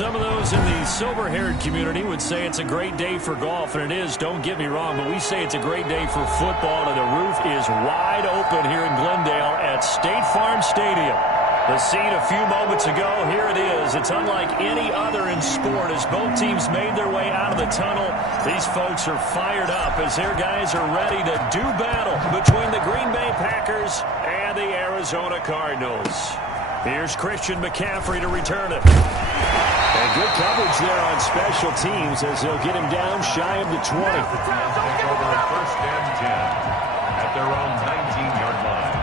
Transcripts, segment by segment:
Some of those in the silver-haired community would say it's a great day for golf, and it is, don't get me wrong, but we say it's a great day for football, and the roof is wide open here in Glendale at State Farm Stadium. The scene a few moments ago, here it is. It's unlike any other in sport as both teams made their way out of the tunnel. These folks are fired up as their guys are ready to do battle between the Green Bay Packers and the Arizona Cardinals. Here's Christian McCaffrey to return it. And good coverage there on special teams as they'll get him down shy of the 20. Take over first and 10 at their own 19-yard line.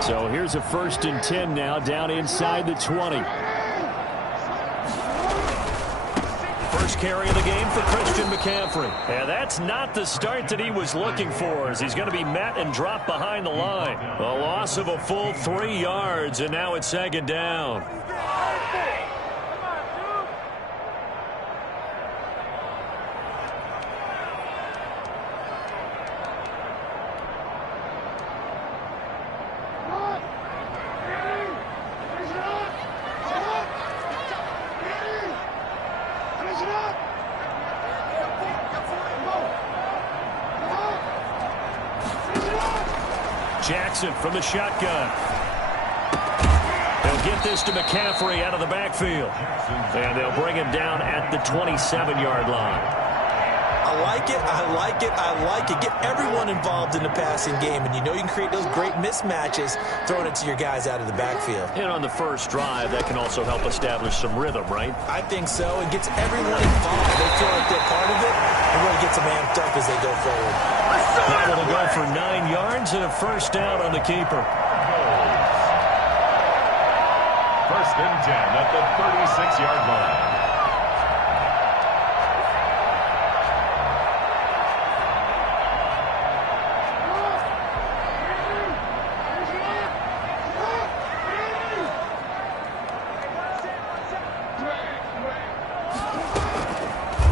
So here's a first and 10 now down inside the 20. First carry of the game for Christian McCaffrey. And that's not the start that he was looking for as he's going to be met and dropped behind the line. A loss of a full 3 yards, and now it's second down. Jackson from the shotgun. They'll get this to McCaffrey out of the backfield. And they'll bring him down at the 27-yard line. I like it, I like it, I like it. Get everyone involved in the passing game, and you know you can create those great mismatches throwing it to your guys out of the backfield. And on the first drive, that can also help establish some rhythm, right? I think so. It gets everyone involved. They feel like they're part of it, and really gets them amped up as they go forward. Able to go for 9 yards and a first down on the keeper. First and 10 at the 36-yard line.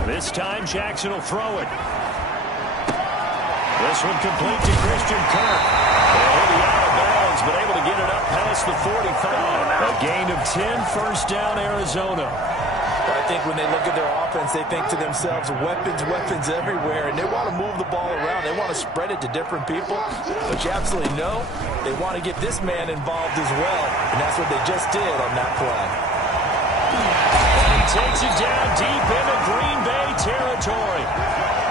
This time, Jackson will throw it. This one complete to Christian Kirk. He'll be out of bounds, but able to get it up past the 45. A gain of 10, first down, Arizona. I think when they look at their offense, they think to themselves, weapons, weapons everywhere, and they want to move the ball around. They want to spread it to different people, but you absolutely know they want to get this man involved as well, and that's what they just did on that play. He takes it down deep into Green Bay territory.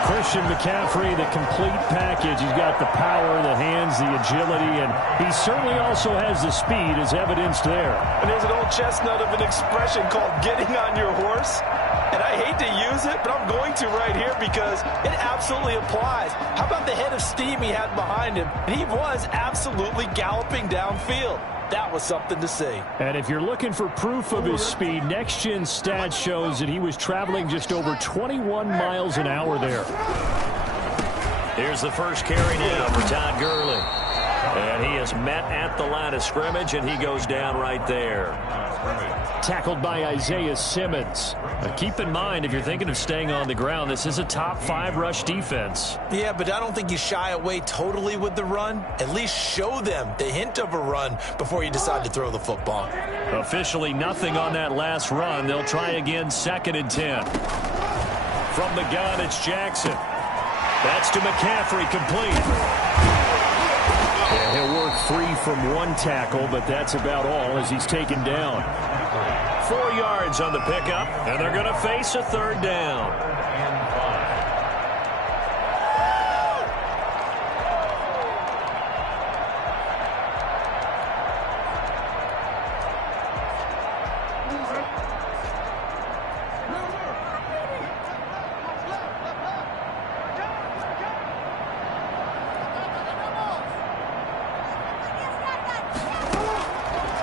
Christian McCaffrey, the complete package. He's got the power, the hands, the agility, and he certainly also has the speed as evidenced there. And there's an old chestnut of an expression called getting on your horse. And I hate to use it, but I'm going to right here because it absolutely applies. How about the head of steam he had behind him? He was absolutely galloping downfield. That was something to see. And if you're looking for proof of his speed, Next Gen Stats shows that he was traveling just over 21 miles an hour there. Here's the first carry now for Todd Gurley. And he is met at the line of scrimmage, and he goes down right there. Tackled by Isaiah Simmons. Keep in mind, if you're thinking of staying on the ground, this is a top 5 rush defense. Yeah, but I don't think you shy away totally with the run. At least show them the hint of a run before you decide to throw the football. Officially nothing on that last run. They'll try again, second and 10. From the gun, it's Jackson. That's to McCaffrey, complete. And he'll work free from one tackle, but that's about all as he's taken down. 4 yards on the pickup, and they're going to face a third down.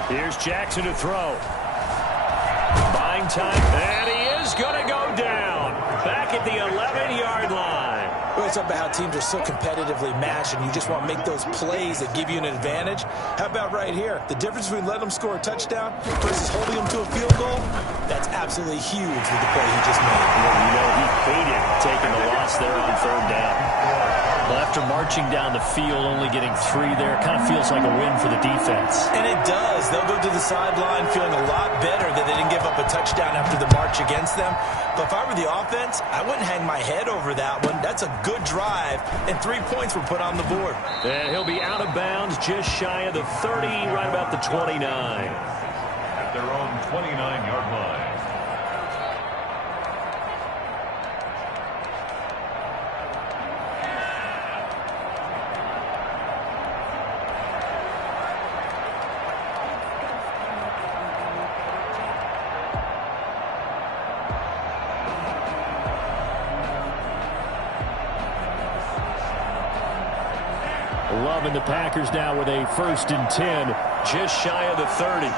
Here's Jackson to throw. Buying time, and he is going to go down. Back at the 11-yard line. We always talk about how teams are so competitively matched and you just want to make those plays that give you an advantage. How about right here? The difference between letting them score a touchdown versus holding them to a field goal, that's absolutely huge with the play he just made. Well, you know, he hated taking the loss there on third down. Well, after marching down the field, only getting 3 there, it kind of feels like a win for the defense. And it does. They'll go to the sideline feeling a lot better that they didn't give up a touchdown after the march against them. But if I were the offense, I wouldn't hang my head over that one. That's a good drive, and 3 points were put on the board. And he'll be out of bounds just shy of the 30, right about the 29. At their own 29-yard line. Love and the Packers now with a 1st and 10, just shy of the 30.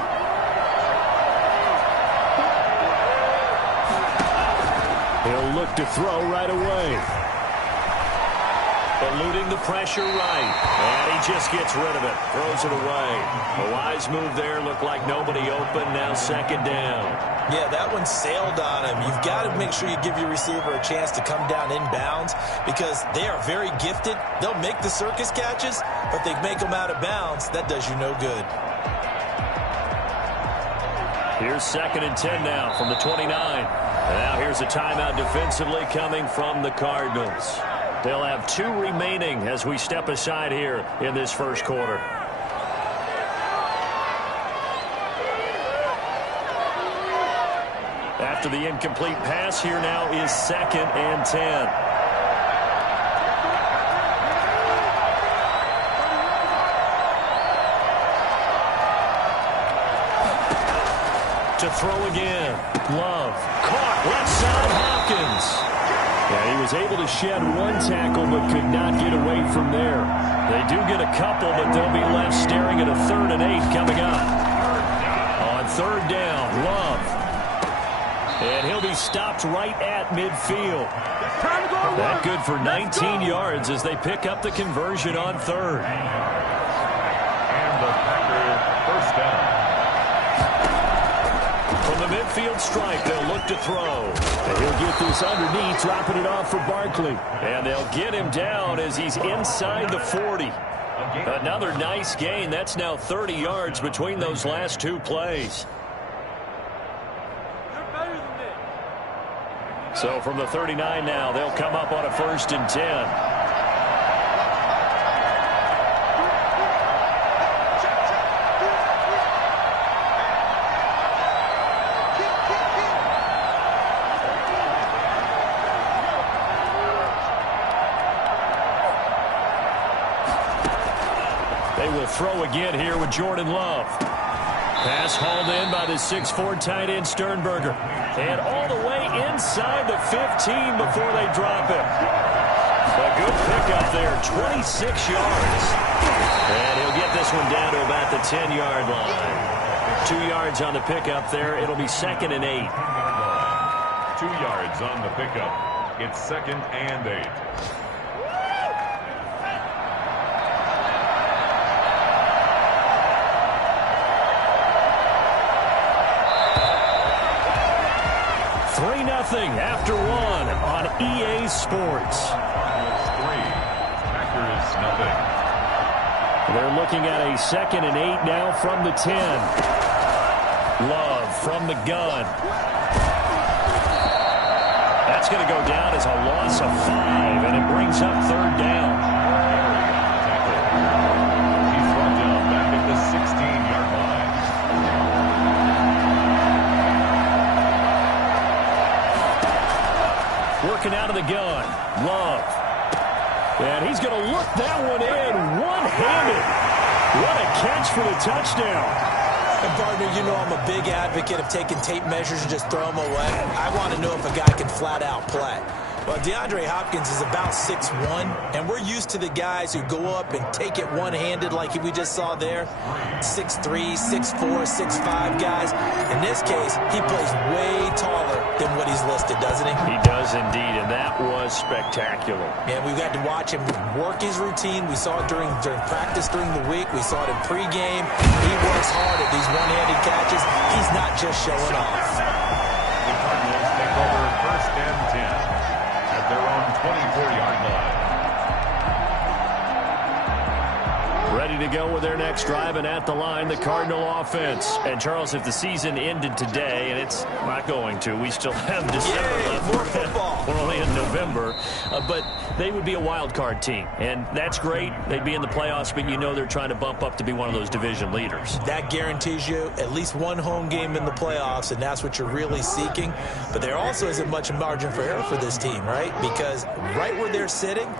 He'll look to throw right away. Eluding the pressure right. And he just gets rid of it. Throws it away. A wise move there. Looked like nobody open. Now 2nd down. Yeah, that one sailed on him. You've got to make sure you give your receiver a chance to come down inbounds because they are very gifted. They'll make the circus catches, but they make them out of bounds. That does you no good. Here's 2nd and 10 now from the 29. And now here's a timeout defensively coming from the Cardinals. They'll have 2 remaining as we step aside here in this first quarter. After the incomplete pass, here now is 2nd and 10. To throw again. Love. Caught. Left side, Hopkins. Yeah, he was able to shed 1 tackle but could not get away from there. They do get a couple, but they'll be left staring at a 3rd and 8 coming up. On 3rd down, Love. And he'll be stopped right at midfield. That good for 19 yards as they pick up the conversion on 3rd. And the Packers 1st down. From the midfield stripe, they'll look to throw. And he'll get this underneath, dropping it off for Barkley. And they'll get him down as he's inside the 40. Another nice gain. That's now 30 yards between those last 2 plays. So from the 39 now, they'll come up on a 1st and 10. They will throw again here with Jordan Love. Pass hauled in by the 6'4" tight end Sternberger. And all the way inside the 15 before they drop it. A good pickup there, 26 yards. And he'll get this one down to about the 10-yard line. 2 yards on the pickup there. It'll be 2nd and 8. 2 yards on the pickup. It's 2nd and 8. After 1 on EA Sports. 3, Packers nothing. They're looking at a 2nd and 8 now from the 10. Love from the gun. That's going to go down as a loss of 5, and it brings up 3rd down. He's brought down back at the 16-yard line. Working out of the gun. Love. And he's going to look that one in one-handed. What a catch for the touchdown. And, partner, you know I'm a big advocate of taking tape measures and just throw them away. I want to know if a guy can flat-out play. Well, DeAndre Hopkins is about 6'1", and we're used to the guys who go up and take it one-handed like we just saw there. 6'3", 6'4", 6'5" guys. In this case, he plays way taller than what he's listed, doesn't he? He does indeed, and that was spectacular. And we've got to watch him work his routine. We saw it during practice during the week. We saw it in pregame. He works hard at these one-handed catches. He's not just showing off. The Cardinals take over 1st and 10 at their own 24-yard line. Ready to go with their next drive, and at the line, the Cardinal offense. And, Charles, if the season ended today, and it's not going to, we still have December left. More football. We're only in November. But they would be a wild card team, and that's great. They'd be in the playoffs, but you know they're trying to bump up to be one of those division leaders. That guarantees you at least one home game in the playoffs, and that's what you're really seeking. But there also isn't much margin for error for this team, right? Because right where they're sitting,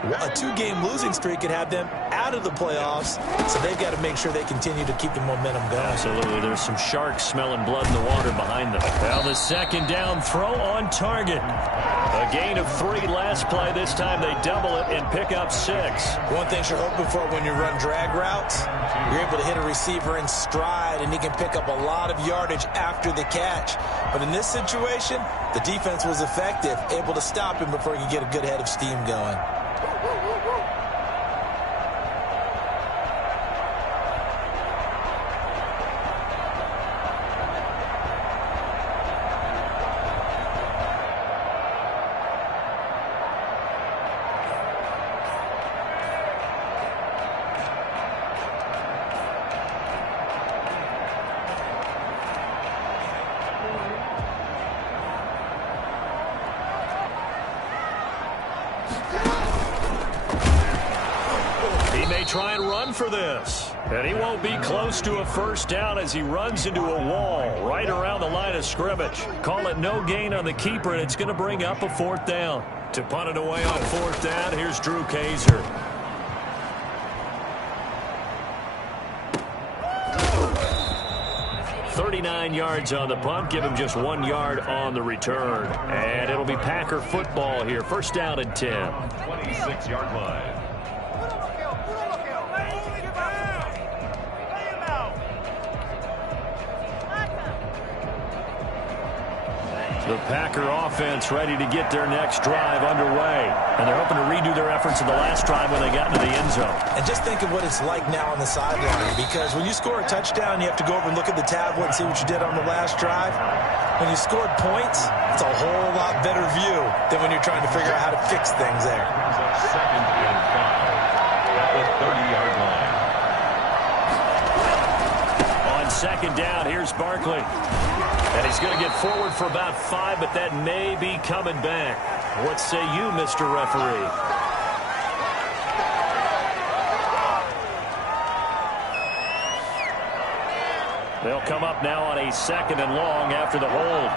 a 2-game losing streak could have them out of the playoffs, so they've got to make sure they continue to keep the momentum going. Absolutely. There's some sharks smelling blood in the water behind them. Well, the second down throw on target. A gain of 3 last play. This time they double it and pick up 6. One thing you're hoping for when you run drag routes, you're able to hit a receiver in stride, and he can pick up a lot of yardage after the catch. But in this situation, the defense was effective, able to stop him before he could get a good head of steam going. Try and run for this. And he won't be close to a first down as he runs into a wall right around the line of scrimmage. Call it no gain on the keeper, and it's going to bring up a 4th down. To punt it away on 4th down, here's Drew Kaiser. "39 yards on the punt, give him just 1 yard on the return. And it'll be Packer football here. First down and 10. 26-yard line. The Packer offense ready to get their next drive underway. And they're hoping to redo their efforts in the last drive when they got into the end zone. And just think of what it's like now on the sideline, because when you score a touchdown, you have to go over and look at the tablet and see what you did on the last drive. When you scored points, it's a whole lot better view than when you're trying to figure out how to fix things there. Brings up 2nd and 5 at the 30-yard line. On 2nd down, here's Barkley. And he's going to get forward for about 5, but that may be coming back. What say you, Mr. Referee? They'll come up now on a 2nd and long after the hold.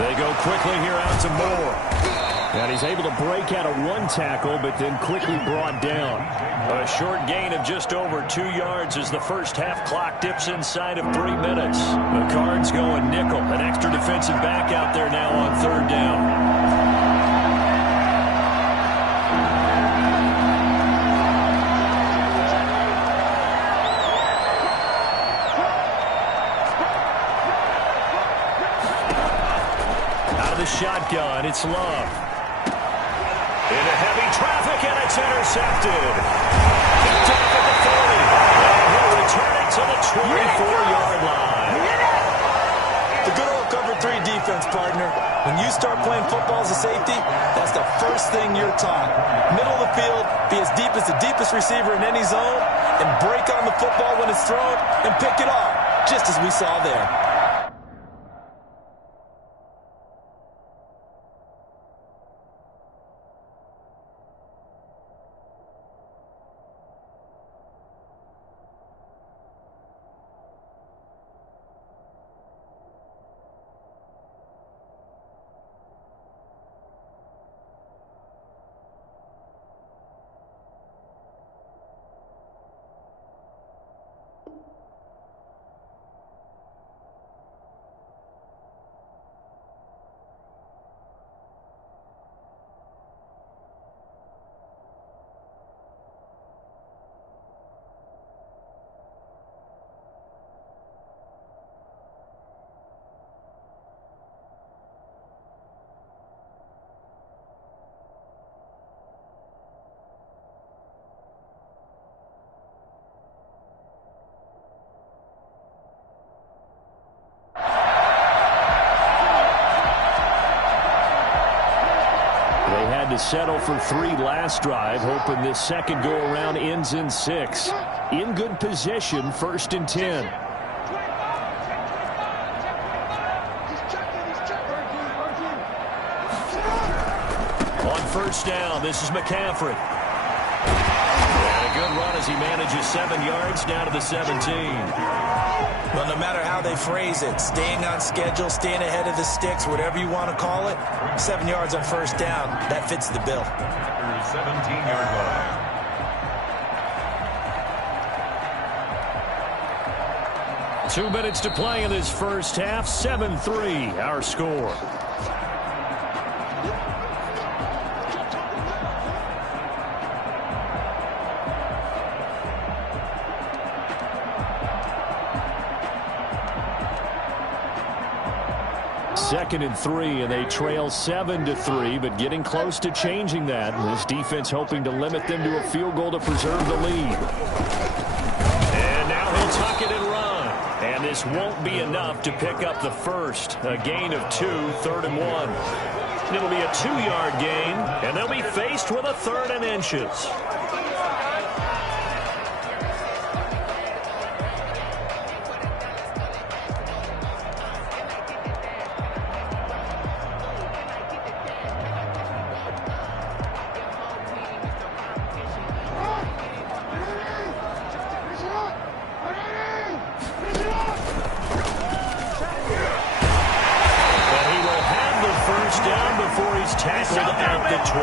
They go quickly here out to Moore. And he's able to break out of 1 tackle, but then quickly brought down. A short gain of just over 2 yards as the first half clock dips inside of 3 minutes. The Cards going nickel. An extra defensive back out there now on 3rd down. Out of the shotgun, it's Love. Into heavy traffic, and it's intercepted. Picked off at the 40. And he'll return it to the 24-yard line. The good old cover 3 defense, partner. When you start playing football as a safety, that's the first thing you're taught. Middle of the field, be as deep as the deepest receiver in any zone, and break on the football when it's thrown, and pick it off, just as we saw there. settle for 3 last drive, hoping this second go-around ends in 6. In good position, 1st and 10. On 1st down, this is McCaffrey. And a good run as he manages 7 yards down to the 17. Well, no matter how they phrase it, staying on schedule, staying ahead of the sticks, whatever you want to call it, 7 yards on 1st down, that fits the bill. 17-yard line. 2 minutes to play in this first half. 7-3, our score. Second and 3, and they trail 7-3, but getting close to changing that. And this defense hoping to limit them to a field goal to preserve the lead. And now he'll tuck it and run. And this won't be enough to pick up the first. A gain of 2, 3rd and 1. It'll be a 2-yard gain, and they'll be faced with a 3rd and inches. Tackled at the 12.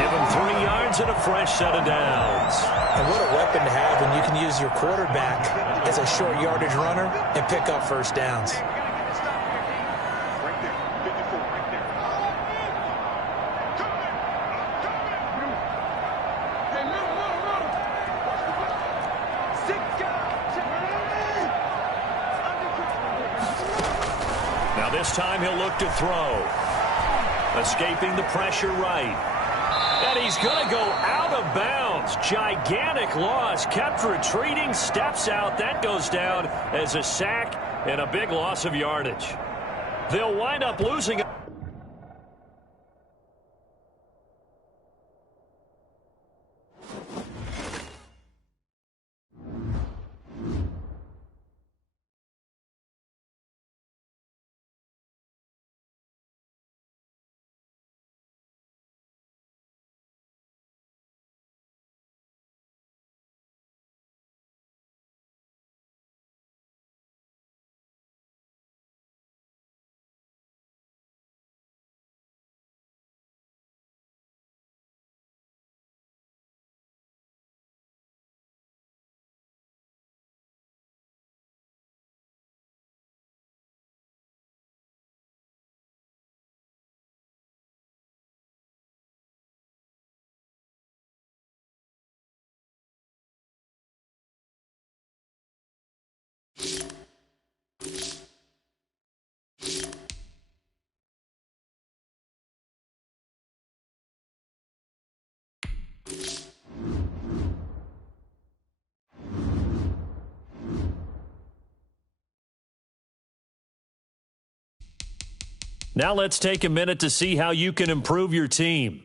Give him 3 yards and a fresh set of downs. And what a weapon to have when you can use your quarterback as a short yardage runner and pick up 1st downs. Now this time he'll look to throw. Escaping the pressure right. And he's going to go out of bounds. Gigantic loss. Kept retreating. Steps out. That goes down as a sack and a big loss of yardage. They'll wind up losing. Now let's take a minute to see how you can improve your team.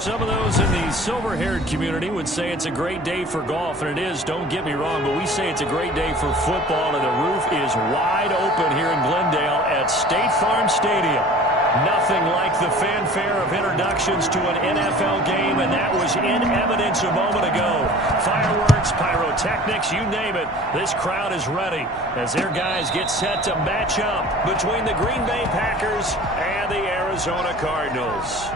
Some of those in the silver-haired community would say it's a great day for golf, and it is, don't get me wrong, but we say it's a great day for football, and the roof is wide open here in Glendale at State Farm Stadium. Nothing like the fanfare of introductions to an NFL game, and that was in evidence a moment ago. Fireworks, pyrotechnics, you name it, this crowd is ready as their guys get set to match up between the Green Bay Packers and the Arizona Cardinals.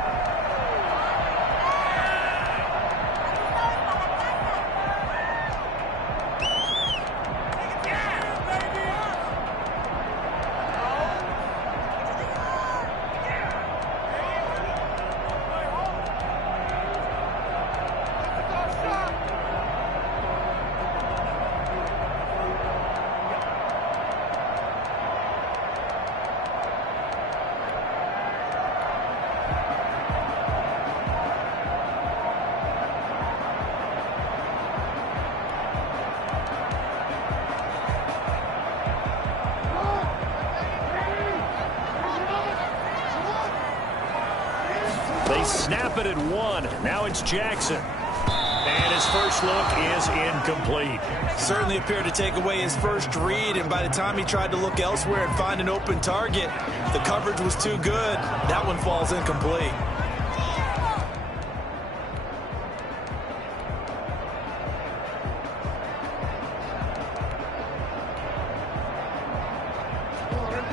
Snap it at one. Now it's Jackson. And his first look is incomplete. Certainly appeared to take away his first read, and by the time he tried to look elsewhere and find an open target, the coverage was too good. That one falls incomplete.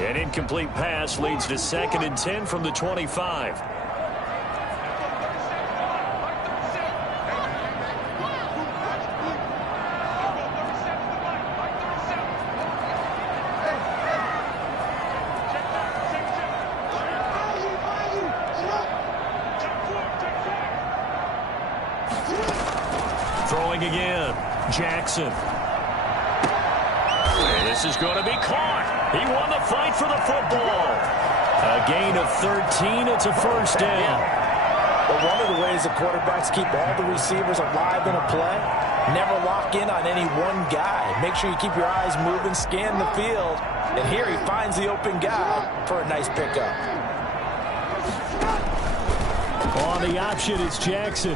An incomplete pass leads to 2nd and 10 from the 25. Throwing again, Jackson. This is going to be caught. He won the fight for the football. A gain of 13. It's a first down. But one of the ways the quarterbacks keep all the receivers alive in a play, never lock in on any one guy. Make sure you keep your eyes moving, scan the field. And here he finds the open guy for a nice pickup. On the option, it's Jackson.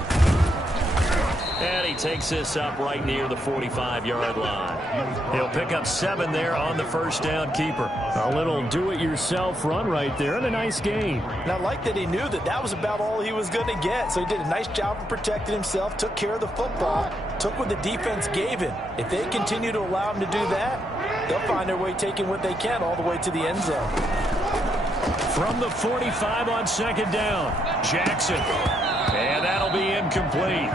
And he takes this up right near the 45-yard line. He'll pick up 7 there on the first down keeper. A little do-it-yourself run right there, and a nice gain. And I like that he knew that that was about all he was going to get. So he did a nice job of protecting himself, took care of the football, took what the defense gave him. If they continue to allow him to do that, they'll find their way taking what they can all the way to the end zone. From the 45 on 2nd down, Jackson. And that'll be incomplete.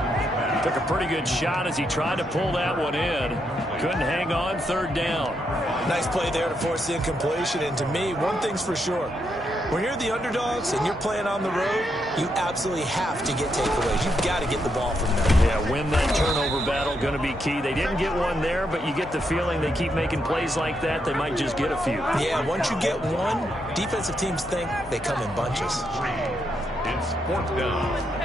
Took a pretty good shot as he tried to pull that one in. Couldn't hang on, 3rd down. Nice play there to force the incompletion. And to me, one thing's for sure. When you're the underdogs and you're playing on the road, you absolutely have to get takeaways. You've got to get the ball from them. Yeah, win that turnover battle, going to be key. They didn't get one there, but you get the feeling they keep making plays like that, they might just get a few. Yeah, once you get one, defensive teams think they come in bunches. It's 4th down.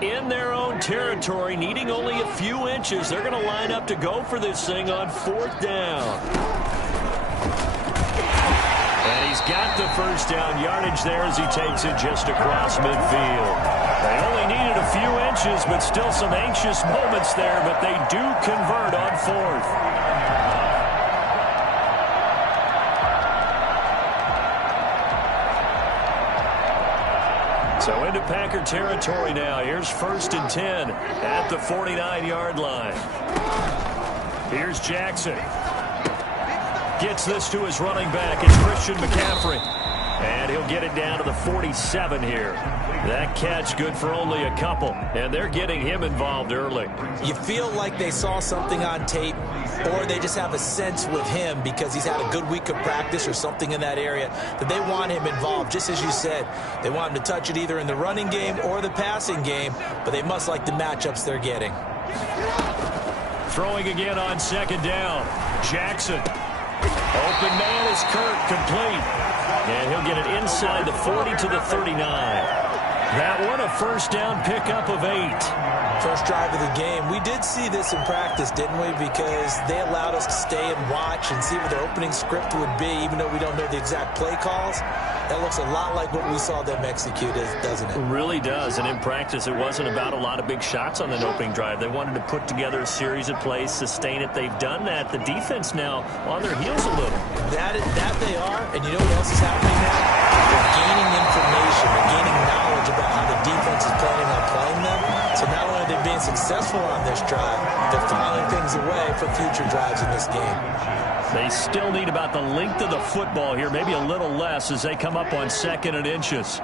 In their own territory, needing only a few inches, they're going to line up to go for this thing on 4th down. And he's got the first down yardage there as he takes it just across midfield. They only needed a few inches, but still some anxious moments there, but they do convert on 4th. So into Packer territory now. Here's 1st and 10 at the 49-yard line. Here's Jackson. Gets this to his running back. It's Christian McCaffrey. And he'll get it down to the 47 here. That catch good for only a couple. And they're getting him involved early. You feel like they saw something on tape, or they just have a sense with him because he's had a good week of practice or something in that area that they want him involved. Just as you said, they want him to touch it either in the running game or the passing game, but they must like the matchups they're getting. Throwing again on 2nd down. Jackson. Open man is Kirk, complete. And he'll get it inside the 40 to the 39. That one a first down pickup of 8. First drive of the game. We did see this in practice, didn't we? Because they allowed us to stay and watch and see what their opening script would be, even though we don't know the exact play calls. That looks a lot like what we saw them execute, doesn't it? It really does. And in practice, it wasn't about a lot of big shots on that opening drive. They wanted to put together a series of plays, sustain it. They've done that. The defense now on their heels a little. That they are. And you know what else is happening now? They're gaining information. They're gaining knowledge about how the defense is planning on playing them. So not only are they being successful on this drive, they're filing things away for future drives in this game. They still need about the length of the football here, maybe a little less as they come up on 2nd and inches.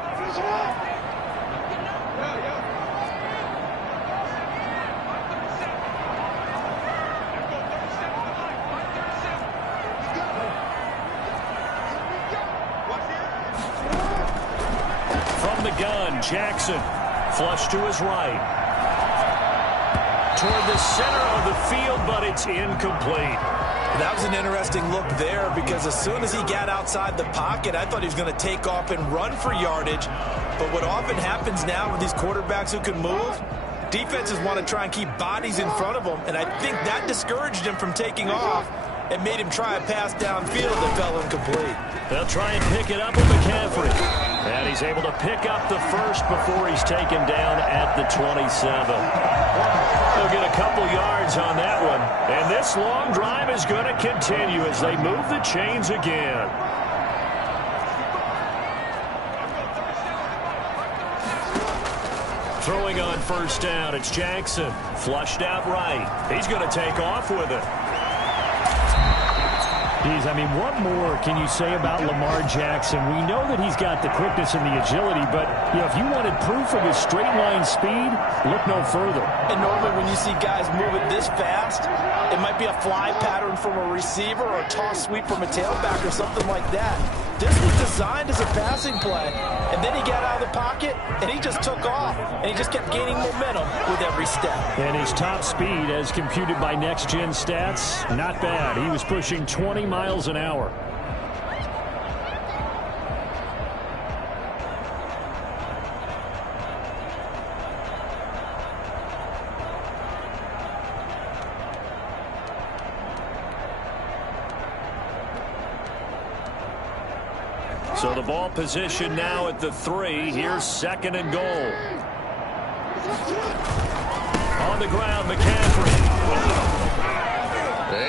From the gun, Jackson. Flush to his right. Toward the center of the field, but it's incomplete. That was an interesting look there because as soon as he got outside the pocket, I thought he was going to take off and run for yardage. But what often happens now with these quarterbacks who can move, defenses want to try and keep bodies in front of them, and I think that discouraged him from taking off and made him try a pass downfield that fell incomplete. They'll try and pick it up with McCaffrey. And he's able to pick up the first before he's taken down at the 27. They'll get a couple yards on that one. And this long drive is going to continue as they move the chains again. Throwing on first down, it's Jackson. Flushed out right. He's going to take off with it. Geez, I mean, what more can you say about Lamar Jackson? We know that he's got the quickness and the agility, but you know, if you wanted proof of his straight line speed, look no further. And normally when you see guys move it this fast, it might be a fly pattern from a receiver or a toss sweep from a tailback or something like that. This was designed as a passing play, and then he got out of the pocket, and he just took off, and he just kept gaining momentum with every step. And his top speed, as computed by Next Gen Stats, not bad. He was pushing 20 miles an hour. So the ball position now at the 3. Here's 2nd and goal. On the ground, McCaffrey.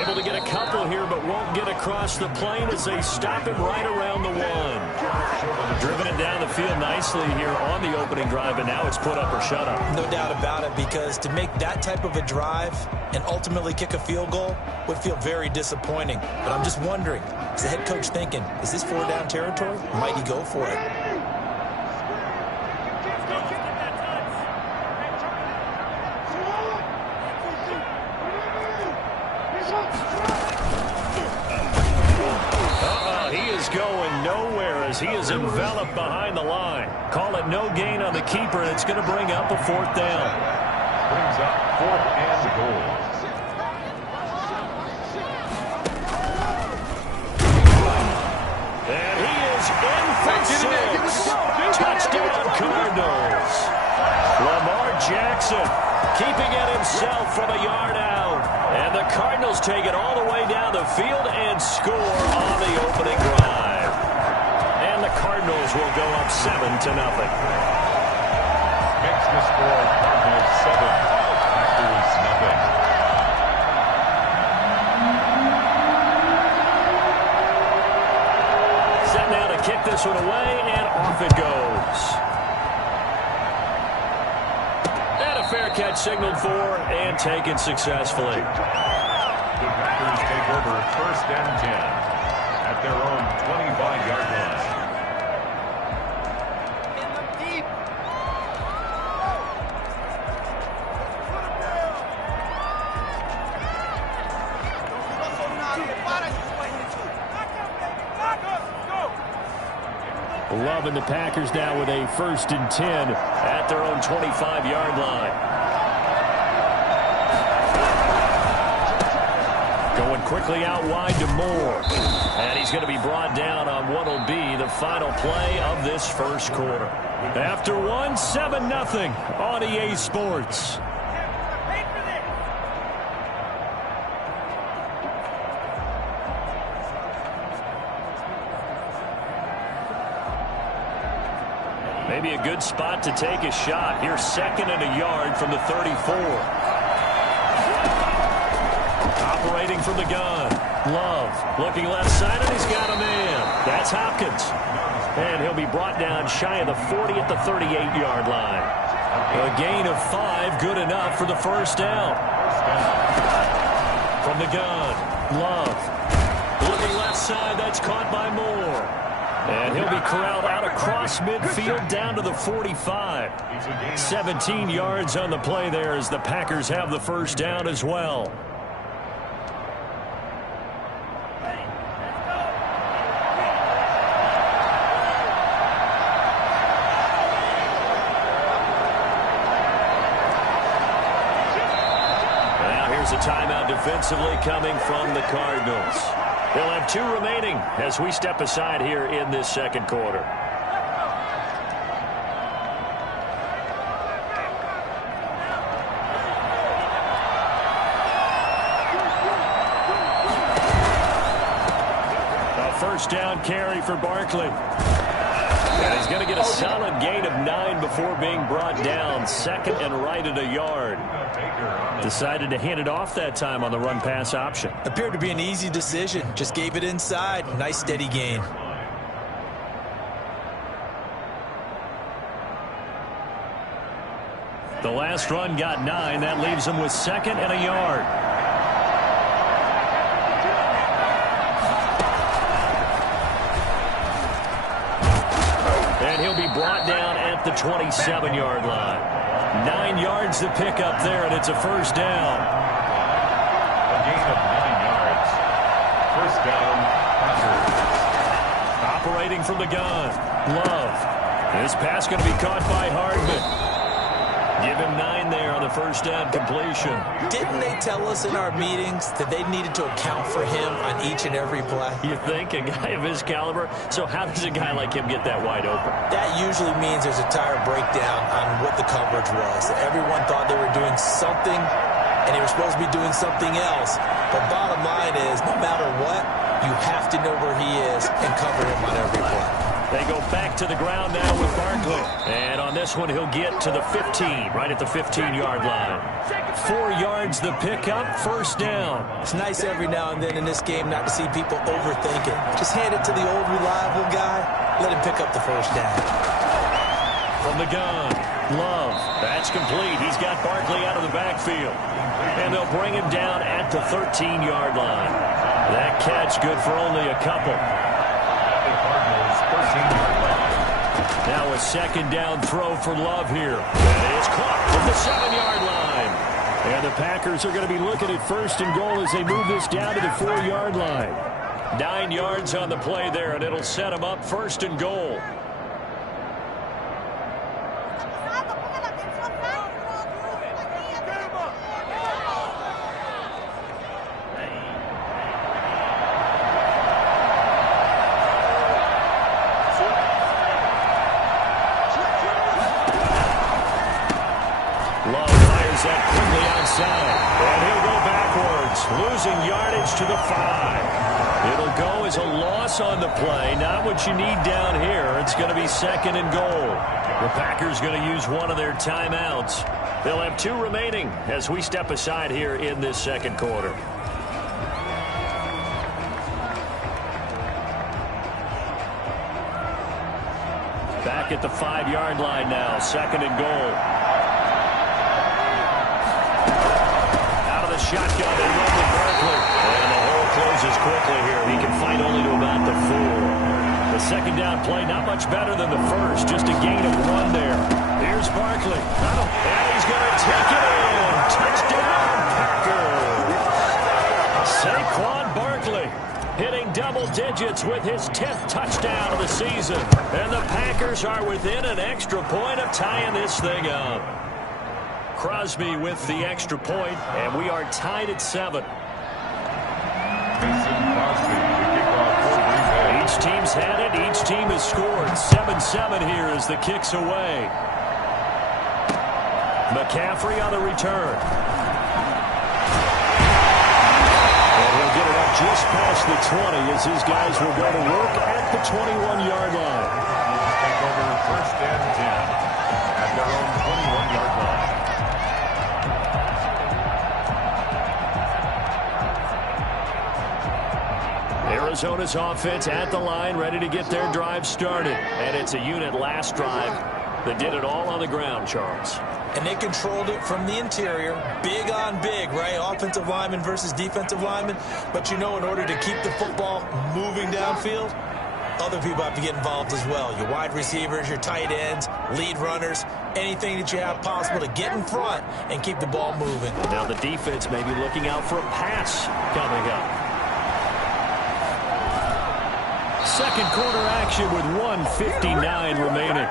Able to get a couple here, but won't get across the plane as they stop him right around the 1. Driven it down the field nicely here on the opening drive, and now it's put up or shut up. No doubt about it, because to make that type of a drive and ultimately kick a field goal would feel very disappointing. But I'm just wondering, is the head coach thinking, is this 4-down territory? Might he go for it? Going nowhere as he is enveloped behind the line. Call it no gain on the keeper, and it's going to bring up a 4th down. Brings up 4th and goal. And he is in for 6. Touchdown Cardinals. Lamar Jackson keeping it himself from a yard out. And the Cardinals take it all the way down the field and score on the opening drive. And the Cardinals will go up 7-0. Makes the score Cardinals 7, Packers nothing. Set now to kick this one away, and off it goes. Fair catch signaled for and taken successfully. The Packers take over 1st and 10 at their own 25-yard line. Loving the Packers now with a 1st and 10 at their own 25-yard line. Going quickly out wide to Moore. And he's going to be brought down on what will be the final play of this first quarter. After one, 7-0 on EA Sports. Maybe a good spot to take a shot. Here's 2nd and a yard from the 34. Operating from the gun. Love looking left side, and he's got a man. That's Hopkins. And he'll be brought down shy of the 40 at the 38-yard line. A gain of 5, good enough for the first down. From the gun, Love. Looking left side, that's caught by Moore. And he'll be corralled out across midfield down to the 45. 17 yards on the play there as the Packers have the first down as well. Now here's a timeout defensively coming from the Cardinals. They'll have 2 remaining as we step aside here in this second quarter. A first down carry for Barkley. And he's going to get a solid gain of 9 before being brought down. 2nd and right at a yard. Decided to hand it off that time on the run-pass option. Appeared to be an easy decision. Just gave it inside. Nice steady gain. The last run got 9. That leaves him with 2nd and a yard. And he'll be brought down at the 27-yard line. 9 yards to pick up there, and it's a first down. A gain of 9 yards. First down, Packers. Operating from the gun, Love. This pass going to be caught by Hardman. Give him 9 there on the first down completion. Didn't they tell us in our meetings that they needed to account for him on each and every play? You think? A guy of his caliber? So how does a guy like him get that wide open? That usually means there's a tire breakdown on what the coverage was. Everyone thought they were doing something, and they were supposed to be doing something else. But bottom line is, no matter what, you have to know where he is and cover him on every play. They go back to the ground now with Barkley. And on this one, he'll get to the 15, right at the 15-yard line. 4 yards the pickup, first down. It's nice every now and then in this game not to see people overthink it. Just hand it to the old reliable guy. Let him pick up the first down. From the gun, Love. That's complete. He's got Barkley out of the backfield. And they'll bring him down at the 13-yard line. That catch good for only a couple. Now a second down throw for Love here. And it's caught from the 7-yard line. And the Packers are going to be looking at first and goal as they move this down to the 4-yard line. 9 yards on the play there, and it'll set them up first and goal. And he'll go backwards, losing yardage to the 5. It'll go as a loss on the play, not what you need down here. It's going to be second and goal. The Packers going to use one of their timeouts. They'll have 2 remaining as we step aside here in this second quarter. Back at the 5-yard line now, second and goal. Shotgun and run with Barkley. And the hole closes quickly here. He can find only to about the 4. The second down play, not much better than the first. Just a gain of 1 there. Here's Barkley. And he's going to take it in. Touchdown, Packers. Saquon Barkley hitting double digits with his 10th touchdown of the season. And the Packers are within an extra point of tying this thing up. Crosby with the extra point, and we are tied at 7. Mason Crosby to kick off for Green Bay. Each team's had it. Each team has scored. 7-7 here as the kick's away. McCaffrey on the return. And he'll get it up just past the 20 as his guys will go to work at the 21-yard line. Take over first and 10 at their own 21-yard line. Arizona's offense at the line, ready to get their drive started. And it's a unit last drive that did it all on the ground, Charles. And they controlled it from the interior. Big on big, right? Offensive lineman versus defensive lineman. But you know, in order to keep the football moving downfield, other people have to get involved as well. Your wide receivers, your tight ends, lead runners, anything that you have possible to get in front and keep the ball moving. Now the defense may be looking out for a pass coming up. Second quarter action with 1:59 remaining.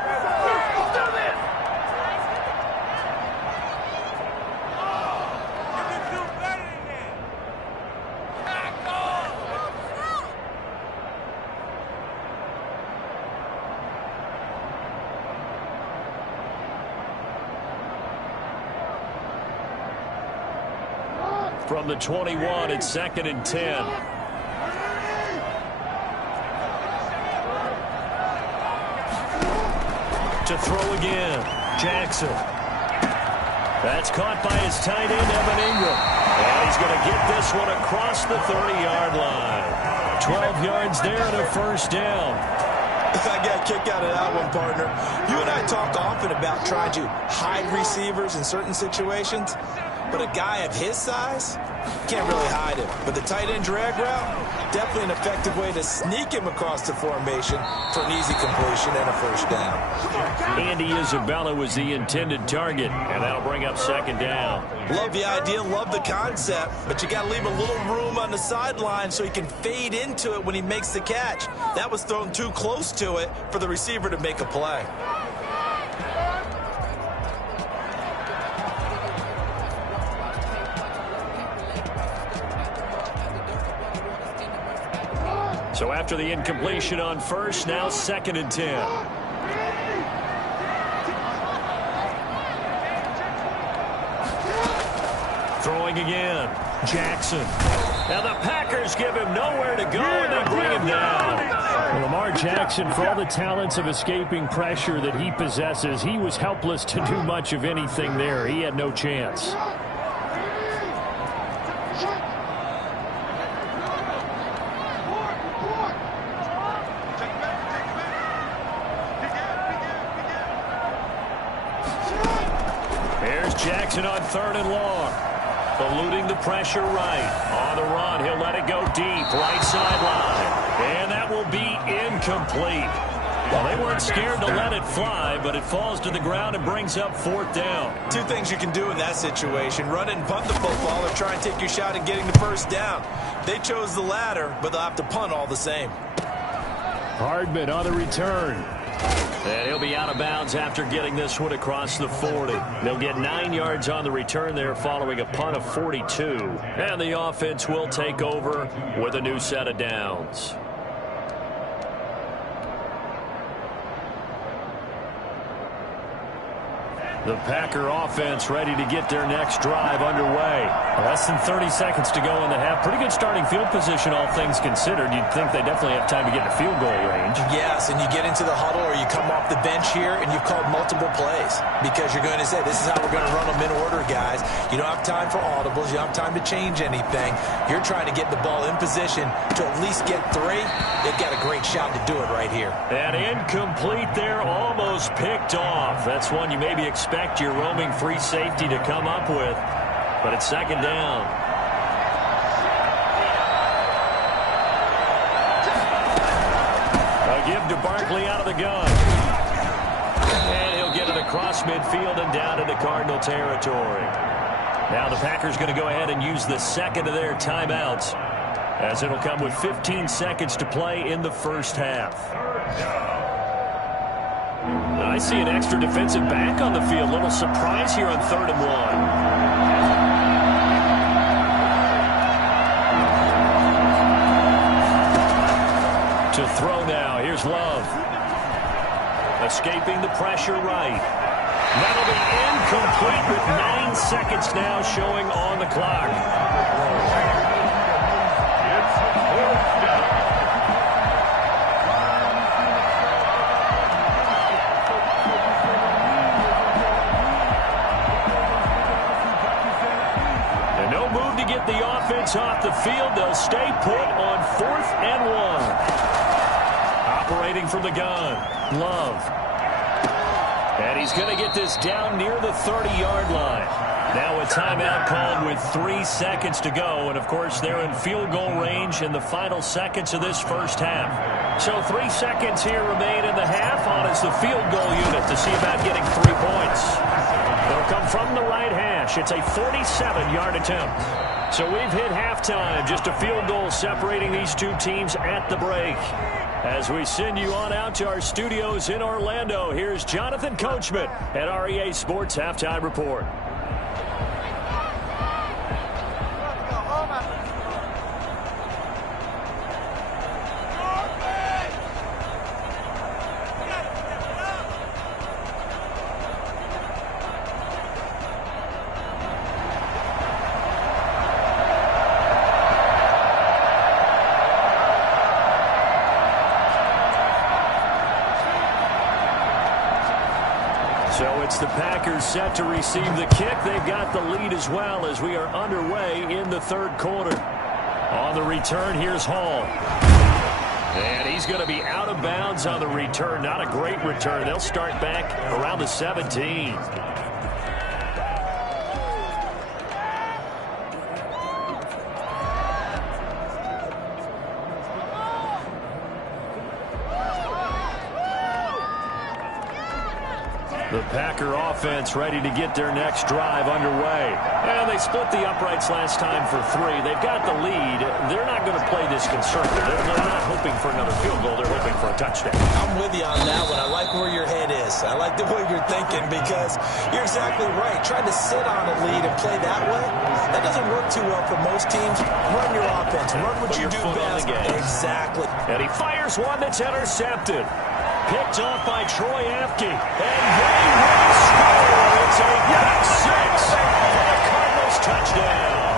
From the 21, it's 2nd and 10. To throw again, Jackson. That's caught by his tight end, Evan Ingram. And he's going to get this one across the 30-yard line. 12 yards there and a first down. I got a kick out of that one, partner. You and I talk often about trying to hide receivers in certain situations, but a guy of his size can't really hide him. But the tight end drag route, definitely an effective way to sneak him across the formation for an easy completion and a first down. Andy Isabella was the intended target, and that'll bring up 2nd down. Love the idea, love the concept, but you got to leave a little room on the sideline so he can fade into it when he makes the catch. That was thrown too close to it for the receiver to make a play. So after the incompletion on first, now 2nd and 10. Throwing again, Jackson. Now the Packers give him nowhere to go, and they bring him down. Well, Lamar Jackson, for all the talents of escaping pressure that he possesses, he was helpless to do much of anything there. He had no chance. Jackson on 3rd and long. Eluding the pressure right. On the run, he'll let it go deep. Right sideline. And that will be incomplete. Well, they weren't scared to let it fly, but it falls to the ground and brings up 4th down. Two things you can do in that situation. Run it and punt the football or try and take your shot at getting the first down. They chose the latter, but they'll have to punt all the same. Hardman on the return. And he'll be out of bounds after getting this one across the 40. They'll get 9 yards on the return there following a punt of 42. And the offense will take over with a new set of downs. The Packer offense ready to get their next drive underway. Less than 30 seconds to go in the half. Pretty good starting field position, all things considered. You'd think they definitely have time to get in field goal range. Yes, and you get into the huddle or you come off the bench here and you've called multiple plays because you're going to say, this is how we're going to run them in order, guys. You don't have time for audibles. You don't have time to change anything. You're trying to get the ball in position to at least get 3. They've got a great shot to do it right here. And incomplete there, almost picked off. That's one you maybe expect your roaming free safety to come up with, but it's 2nd down. A give to Barkley out of the gun. And he'll get it across midfield and down into Cardinal territory. Now the Packers going to go ahead and use the 2nd of their timeouts, as it'll come with 15 seconds to play in the first half. I see an extra defensive back on the field. Little surprise here on 3rd and 1. Escaping the pressure right. That'll be incomplete with 9 seconds now showing on the clock. It's 4th down. And no move to get the offense off the field. They'll stay put on 4th and 1. Operating from the gun. Love. And he's going to get this down near the 30-yard line. Now a timeout called with 3 seconds to go. And, of course, they're in field goal range in the final seconds of this first half. So 3 seconds here remain in the half on as the field goal unit to see about getting 3 points. It'll come from the right hash. It's a 47-yard attempt. So we've hit halftime. Just a field goal separating these two teams at the break. As we send you on out to our studios in Orlando, here's Jonathan Coachman at REA Sports Halftime Report. So it's the Packers set to receive the kick. They've got the lead as well as we are underway in the third quarter. On the return, here's Hall. And he's going to be out of bounds on the return. Not a great return. They'll start back around the 17. The Packer offense ready to get their next drive underway. And they split the uprights last time for 3. They've got the lead. They're not going to play this conservative. They're not hoping for another field goal. They're hoping for a touchdown. I'm with you on that one. I like where your head is. I like the way you're thinking because you're exactly right. Trying to sit on a lead and play that way, that doesn't work too well for most teams. Run your offense. Run what you do best. Exactly. And he fires one that's intercepted. Picked off by Troy Apke. And they will score. It's a pick 6 for the Cardinals touchdown.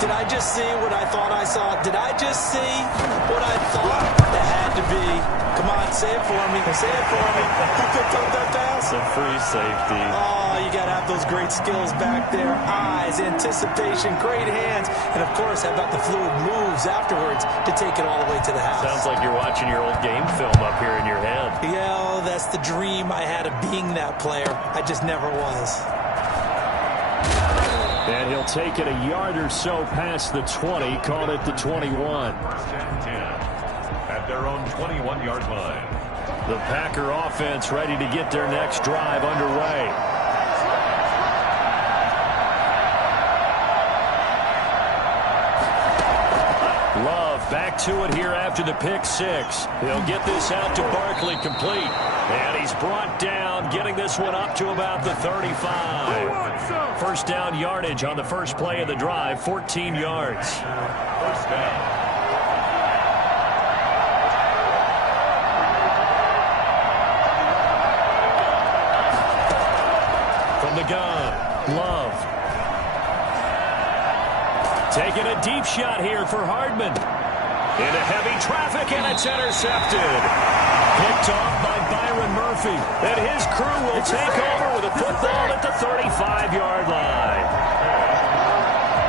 Did I just see what I thought I saw? Did I just see what I thought? It had to be. Come on, say it for me. Say it for me. Who picked up that pass? A free safety. Oh, you got to have those great skills back there. Eyes, anticipation, great hands. And, of course, how about the fluid moves afterwards to take it all the way to the house? Sounds like you're watching your old game film up here in your head. Yeah, that's the dream I had of being that player. I just never was. And he'll take it a yard or so past the 20, called it the 21. 1st and 10 at their own 21-yard line. The Packer offense ready to get their next drive underway. Love back to it here after the pick 6. He'll get this out to Barkley complete. And he's brought down, getting this one up to about the 35. First down yardage on the first play of the drive, 14 yards. 1st down. From the gun, Love. Taking a deep shot here for Hardman. Into heavy traffic, and it's intercepted. Picked off by Byron Murphy. And his crew will take over with a football at the 35-yard line.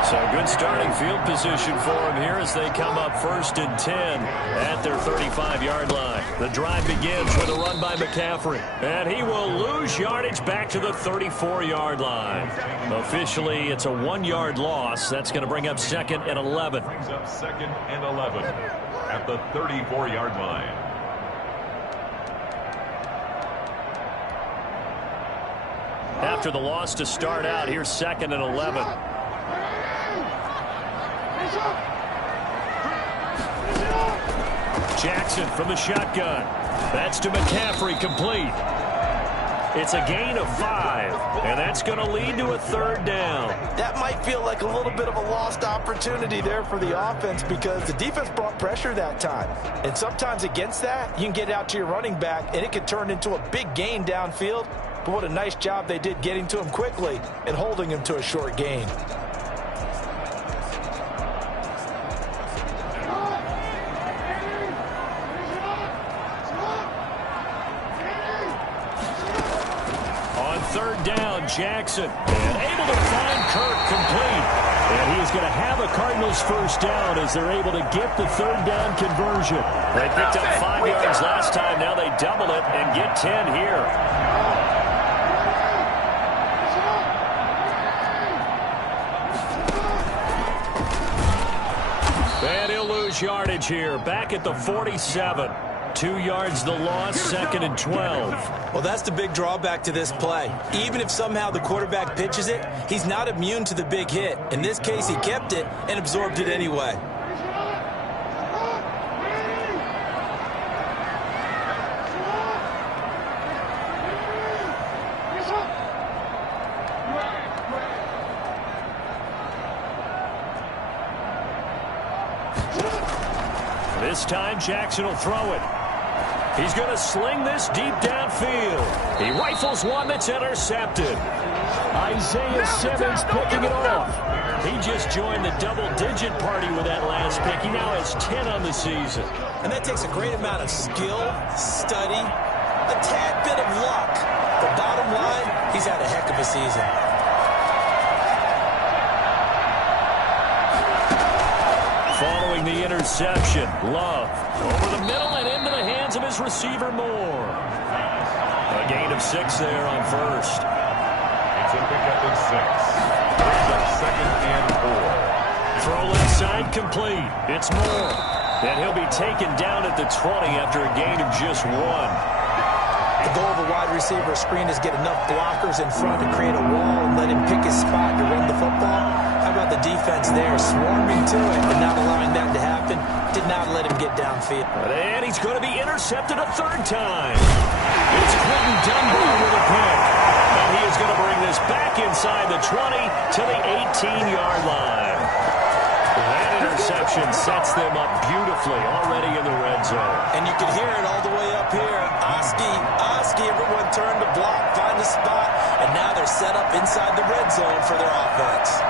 So good starting field position for them here as they come up 1st and 10 at their 35-yard line. The drive begins with a run by McCaffrey. And he will lose yardage back to the 34-yard line. Officially, it's a 1-yard loss. That's going to bring up 2nd and 11. Brings up 2nd and 11 at the 34-yard line. After the loss to start out, here's 2nd and 11. Jackson from the shotgun. That's to McCaffrey, complete. It's a gain of 5, and that's going to lead to a third down. That might feel like a little bit of a lost opportunity there for the offense because the defense brought pressure that time. And sometimes against that, you can get out to your running back, and it could turn into a big gain downfield. But what a nice job they did getting to him quickly and holding him to a short gain. Third down, Jackson, and able to find Kirk complete. And he is going to have a Cardinals first down as they're able to get the third down conversion. They picked up 5 yards last time. Now they double it and get 10 here. And he'll lose yardage here. Back at the 47. 2 yards the loss, 2nd and 12. Well, that's the big drawback to this play. Even if somehow the quarterback pitches it, he's not immune to the big hit. In this case, he kept it and absorbed it anyway. This time, Jackson will throw it. He's going to sling this deep downfield. He rifles one that's intercepted. Isaiah Simmons picking it off. He just joined the double-digit party with that last pick. He now has 10 on the season. And that takes a great amount of skill, study, a tad bit of luck. But bottom line, he's had a heck of a season. Following the interception, Love over the middle and into the hands of his receiver Moore. A gain of 6 there on first. It's a pickup of 6. Brings up 2nd and 4. Throw left side complete. It's Moore. And he'll be taken down at the 20 after a gain of just 1. The goal of a wide receiver screen is get enough blockers in front to create a wall and let him pick his spot to run the football. How about the defense there, swarming to it and not allowing that to happen? Did not let him get downfield. And he's going to be intercepted a 3rd time. It's Quentin Dunbar with a pick. And he is going to bring this back inside the 20 to the 18-yard line. That interception sets them up beautifully already in the red zone. And you can hear it all the way up here. Oski, everyone turned to block, find a spot, and now they're set up inside the red zone for their offense.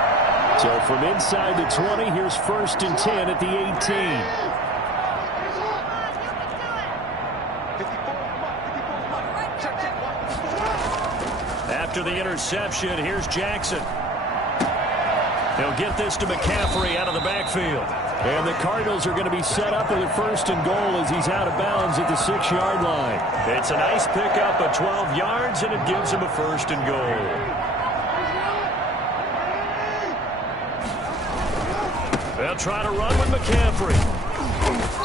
So from inside the 20, here's 1st and 10 at the 18. After the interception, here's Jackson. He'll get this to McCaffrey out of the backfield. And the Cardinals are going to be set up with a 1st and goal as he's out of bounds at the 6-yard line. It's a nice pickup of 12 yards, and it gives him a 1st and goal. They'll try to run with McCaffrey.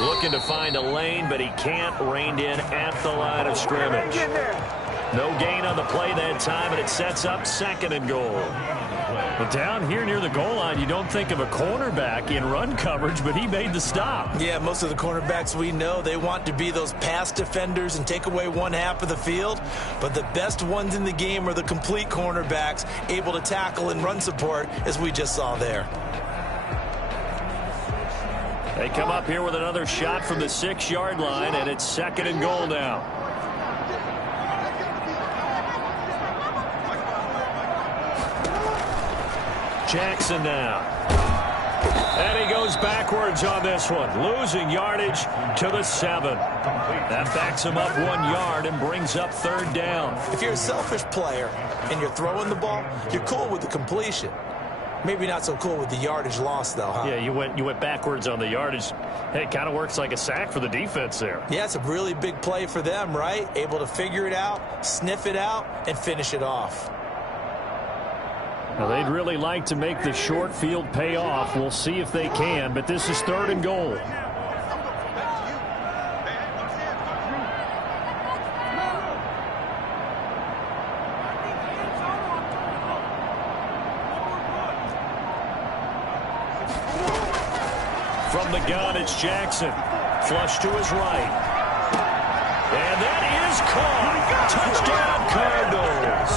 Looking to find a lane, but he can't. Reined in at the line of scrimmage. No gain on the play that time, and it sets up 2nd and goal. But down here near the goal line, you don't think of a cornerback in run coverage, but he made the stop. Yeah, most of the cornerbacks we know, they want to be those pass defenders and take away one half of the field. But the best ones in the game are the complete cornerbacks, able to tackle and run support, as we just saw there. They come up here with another shot from the 6-yard line, and it's 2nd and goal now. Jackson now. And he goes backwards on this one, losing yardage to the 7. That backs him up 1 yard and brings up 3rd down. If you're a selfish player and you're throwing the ball, you're cool with the completion. Maybe not so cool with the yardage loss, though, huh? Yeah, you went backwards on the yardage. Hey, it kind of works like a sack for the defense there. Yeah, it's a really big play for them, right? Able to figure it out, sniff it out, and finish it off. Now, they'd really like to make the short field pay off. We'll see if they can, but this is 3rd and goal. From the gun, it's Jackson. Flush to his right. And that is is caught. Touchdown, Cardinals.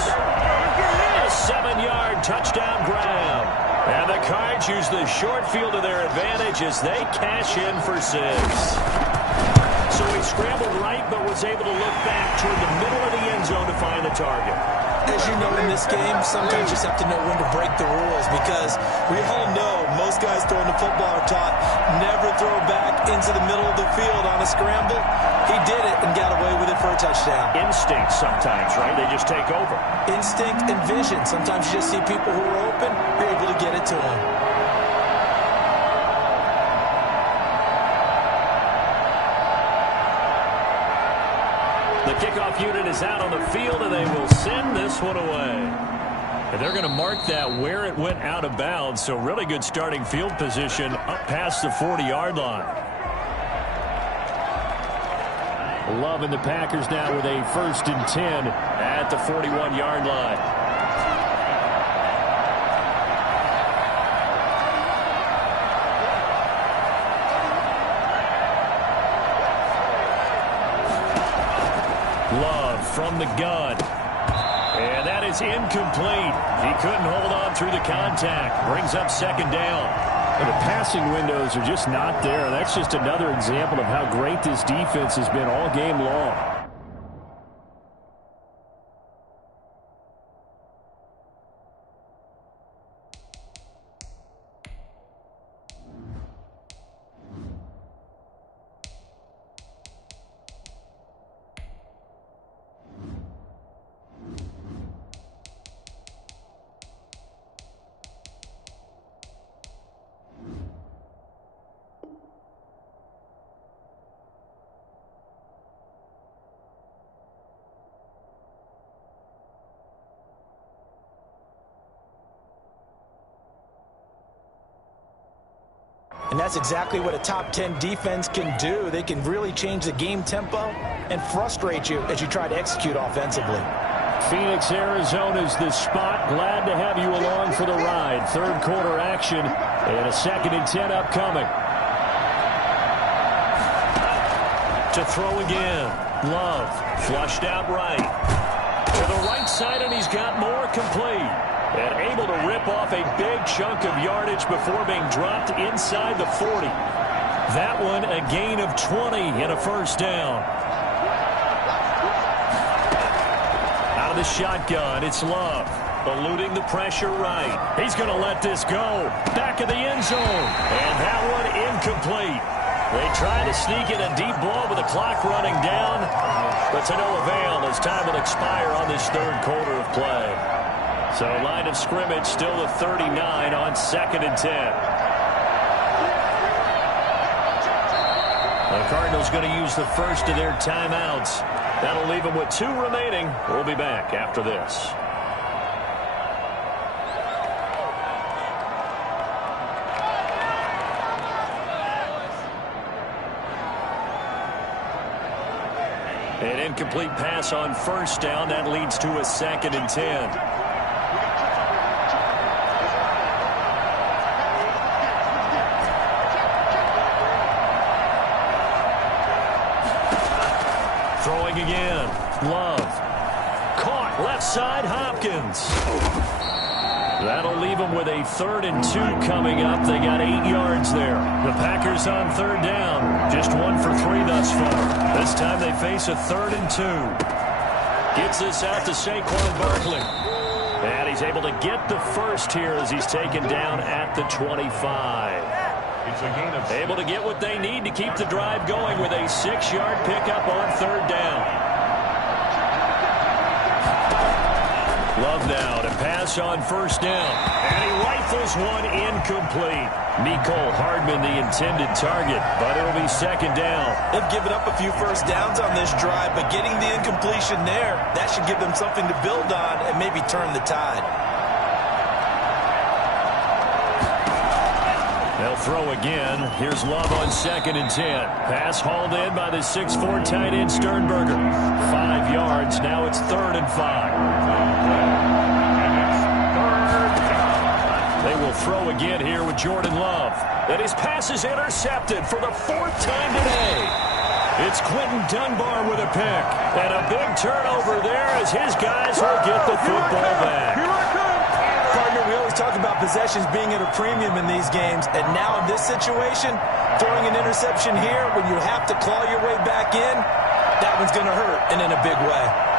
A 7-yard touchdown grab. And the Cards use the short field to their advantage as they cash in for 6. So he scrambled right, but was able to look back toward the middle of the end zone to find the target. As you know, in this game, sometimes you just have to know when to break the rules, because we all know most guys throwing the football are taught never throw back into the middle of the field on a scramble. He did it and got away with it for a touchdown. Instinct sometimes, right? They just take over. Instinct and vision. Sometimes you just see people who are open, you're able to get it to them. The kickoff unit is out on the field, and they will send this one away. And they're going to mark that where it went out of bounds, so really good starting field position up past the 40-yard line. Love and the Packers now with a 1st and 10 at the 41-yard line. Love from the gun. And that is incomplete. He couldn't hold on through the contact. Brings up 2nd down. And the passing windows are just not there. That's just another example of how great this defense has been all game long. And that's exactly what a top 10 defense can do. They can really change the game tempo and frustrate you as you try to execute offensively. Phoenix, Arizona is the spot. Glad to have you along for the ride. 3rd quarter action and a 2nd and 10 upcoming. To throw again. Love flushed out right. To the right side, and he's got more complete. And able to rip off a big chunk of yardage before being dropped inside the 40. That one a gain of 20 and a 1st down. Out of the shotgun, it's Love. Eluding the pressure right. He's going to let this go. Back of the end zone. And that one incomplete. They try to sneak in a deep ball with the clock running down. But to no avail as time will expire on this 3rd quarter of play. So line of scrimmage still the 39 on 2nd and 10. The Cardinals going to use the first of their timeouts. That'll leave them with 2 remaining. We'll be back after this. An incomplete pass on 1st down. That leads to a 2nd and 10. Throwing again. Love. Caught left side, Hopkins. That'll leave them with a 3rd and 2 coming up. They got 8 yards there. The Packers on 3rd down. Just 1 for 3 thus far. This time they face a 3rd and 2. Gets this out to Saquon Barkley. And he's able to get the first here as he's taken down at the 25. It's a gain of 6. Able to get what they need to keep the drive going with a 6-yard pickup on 3rd down. Love now to pass on 1st down. And he rifles one incomplete. Mecole Hardman the intended target, but it'll be 2nd down. They've given up a few 1st downs on this drive, but getting the incompletion there, that should give them something to build on and maybe turn the tide. They'll throw again. Here's Love on 2nd and 10. Pass hauled in by the 6'4" tight end Sternberger. 5 yards. Now it's 3rd and 5. They will throw again here with Jordan Love. And his pass is intercepted for the 4th time today. It's Quentin Dunbar with a pick. And a big turnover there as his guys will get the football back. Partner, we always talk about possessions being at a premium in these games. And now in this situation, throwing an interception here when you have to claw your way back in, that one's going to hurt, and in a big way.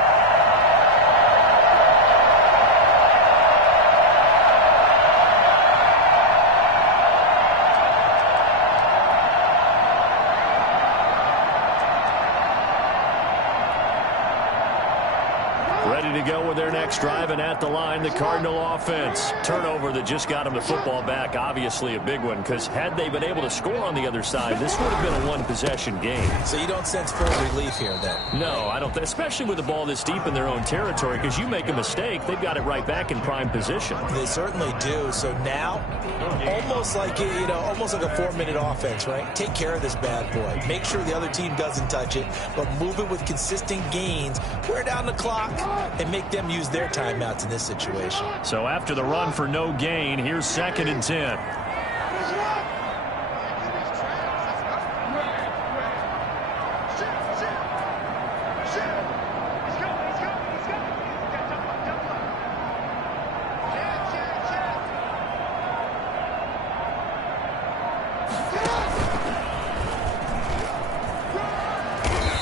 Ready to go with their next drive, and at the line, the Cardinal offense. Turnover that just got them the football back, obviously a big one, because had they been able to score on the other side, this would have been a one-possession game. So you don't sense full relief here, then? No, I don't, especially with the ball this deep in their own territory, because you make a mistake, they've got it right back in prime position. They certainly do. So now, almost like almost like a 4-minute offense, right? Take care of this bad boy. Make sure the other team doesn't touch it, but move it with consistent gains. Wear down the clock and make them use their timeouts in this situation. So after the run for no gain, here's 2nd and 10.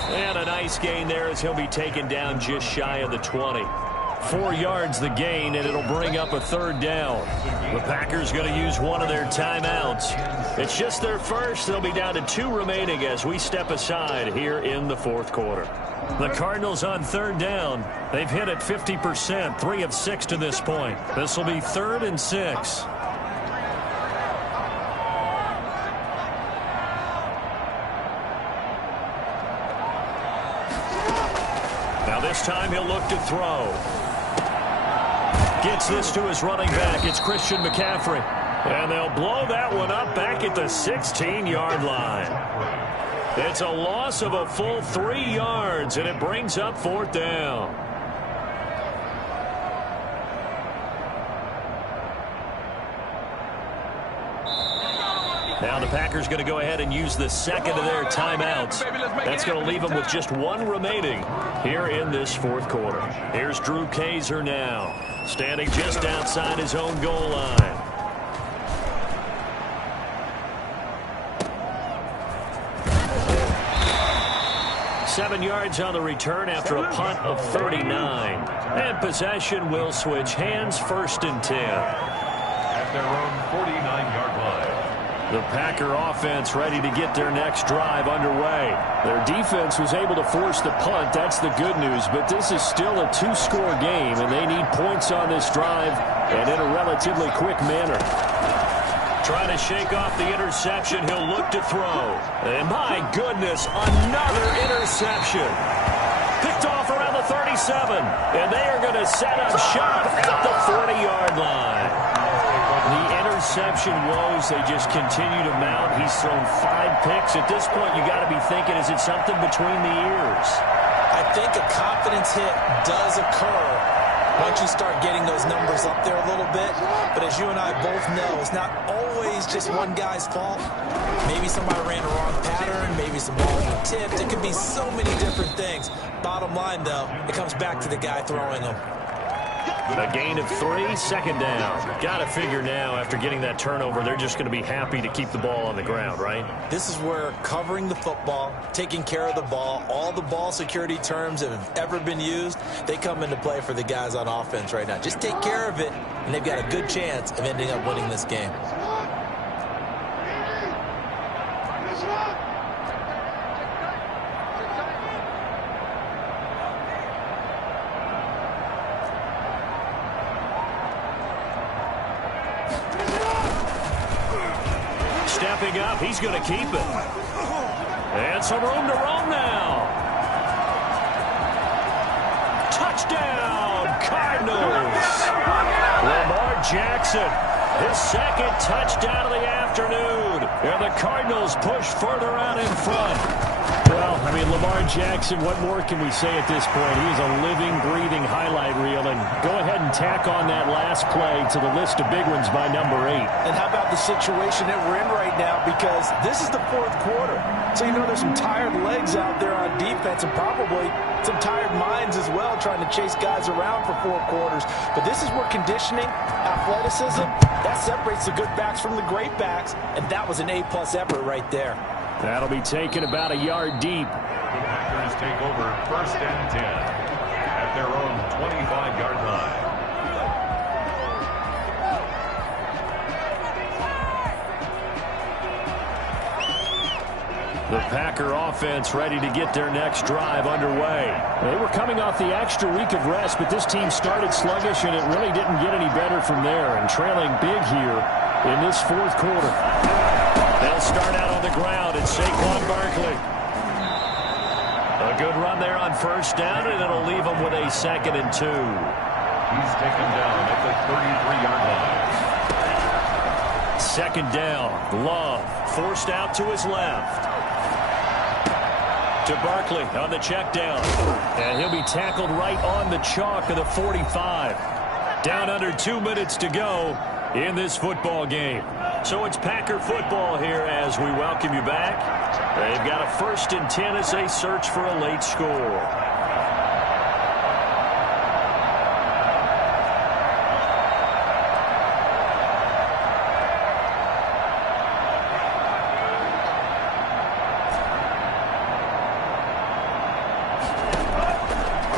And a nice gain there as he'll be taken down just shy of the 20. 4 yards the gain, and it'll bring up a 3rd down. The Packers going to use one of their timeouts. It's just their first. They'll be down to 2 remaining as we step aside here in the 4th quarter. The Cardinals on 3rd down. They've hit it 50%, 3 of 6 to this point. This will be 3rd and 6. Now this time he'll look to throw. Gets this to his running back. It's Christian McCaffrey. And they'll blow that one up back at the 16-yard line. It's a loss of a full 3 yards, and it brings up 4th down. Now the Packers going to go ahead and use the 2nd of their timeouts. That's going to leave them with just 1 remaining here in this 4th quarter. Here's Drew Kaiser now, standing just outside his own goal line. Seven yards on the return after a punt of 39. And possession will switch hands, 1st and 10. At their own 49-yard line. The Packer offense ready to get their next drive underway. Their defense was able to force the punt. That's the good news. But this is still a 2-score game, and they need points on this drive and in a relatively quick manner. Trying to shake off the interception. He'll look to throw. And my goodness, another interception. Picked off around the 37. And they are going to set up shop at the 40-yard line. The interception woes, they just continue to mount. He's thrown 5 picks. At this point, you got to be thinking, is it something between the ears? I think a confidence hit does occur once you start getting those numbers up there a little bit. But as you and I both know, it's not always just one guy's fault. Maybe somebody ran a wrong pattern. Maybe some balls were tipped. It could be so many different things. Bottom line, though, it comes back to the guy throwing them. A gain of 3, 2nd down. Got to figure now, after getting that turnover, they're just going to be happy to keep the ball on the ground, right? This is where covering the football, taking care of the ball, all the ball security terms that have ever been used, they come into play for the guys on offense right now. Just take care of it, and they've got a good chance of ending up winning this game. Stepping up, he's going to keep it. And some room to roam now. Touchdown, Cardinals. Lamar Jackson His second touchdown of the afternoon. And the Cardinals push further out in front. Well, I mean, Lamar Jackson, what more can we say at this point? He is a living, breathing highlight reel. And go ahead and tack on that last play to the list of big ones by number 8. And how about the situation that we're in right now? Because this is the fourth quarter. So, you know, there's some tired legs out there on defense and probably some tired minds as well trying to chase guys around for 4 quarters. But this is where conditioning, athleticism, that separates the good backs from the great backs. And that was an A-plus effort right there. That'll be taken about a yard deep. The Packers take over 1st and 10 at their own 25-yard line. The Packer offense ready to get their next drive underway. They were coming off the extra week of rest, but this team started sluggish, and it really didn't get any better from there. And trailing big here in this fourth quarter. They'll start out on the ground, and Saquon Barkley. A good run there on 1st down, and it'll leave them with a 2nd and 2. He's taken down at the 33-yard line. 2nd down. Love forced out to his left. To Barkley on the check down. And he'll be tackled right on the chalk of the 45. Down under 2 minutes to go in this football game. So it's Packer football here as we welcome you back. They've got a 1st and 10 as they search for a late score.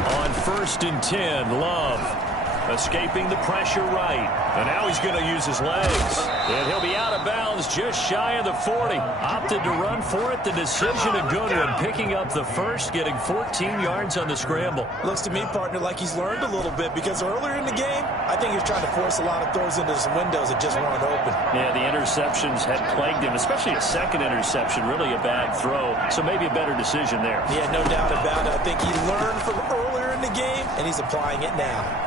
On 1st and 10, Love escaping the pressure right. And now he's going to use his legs. And he'll be out of bounds just shy of the 40. Opted to run for it. The decision a good one. Picking up the first, getting 14 yards on the scramble. Looks to me, partner, like he's learned a little bit because earlier in the game, I think he was trying to force a lot of throws into some windows that just weren't open. Yeah, the interceptions had plagued him, especially a second interception. Really a bad throw. So maybe a better decision there. Yeah, no doubt about it. I think he learned from earlier in the game, and he's applying it now.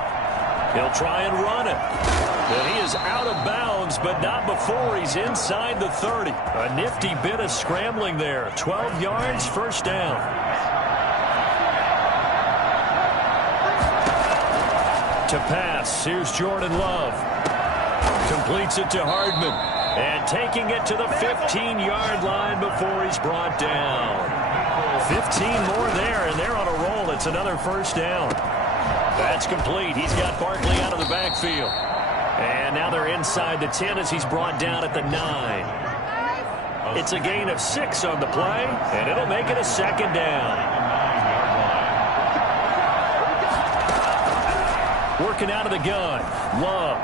He'll try and run it. And he is out of bounds, but not before he's inside the 30. A nifty bit of scrambling there. 12 yards, 1st down. To pass, here's Jordan Love. Completes it to Hardman. And taking it to the 15-yard line before he's brought down. 15 more there, and they're on a roll. It's another 1st down. That's complete. He's got Barkley out of the backfield. And now they're inside the 10 as he's brought down at the 9. It's a gain of 6 on the play, and it'll make it a 2nd down. Working out of the gun. Love.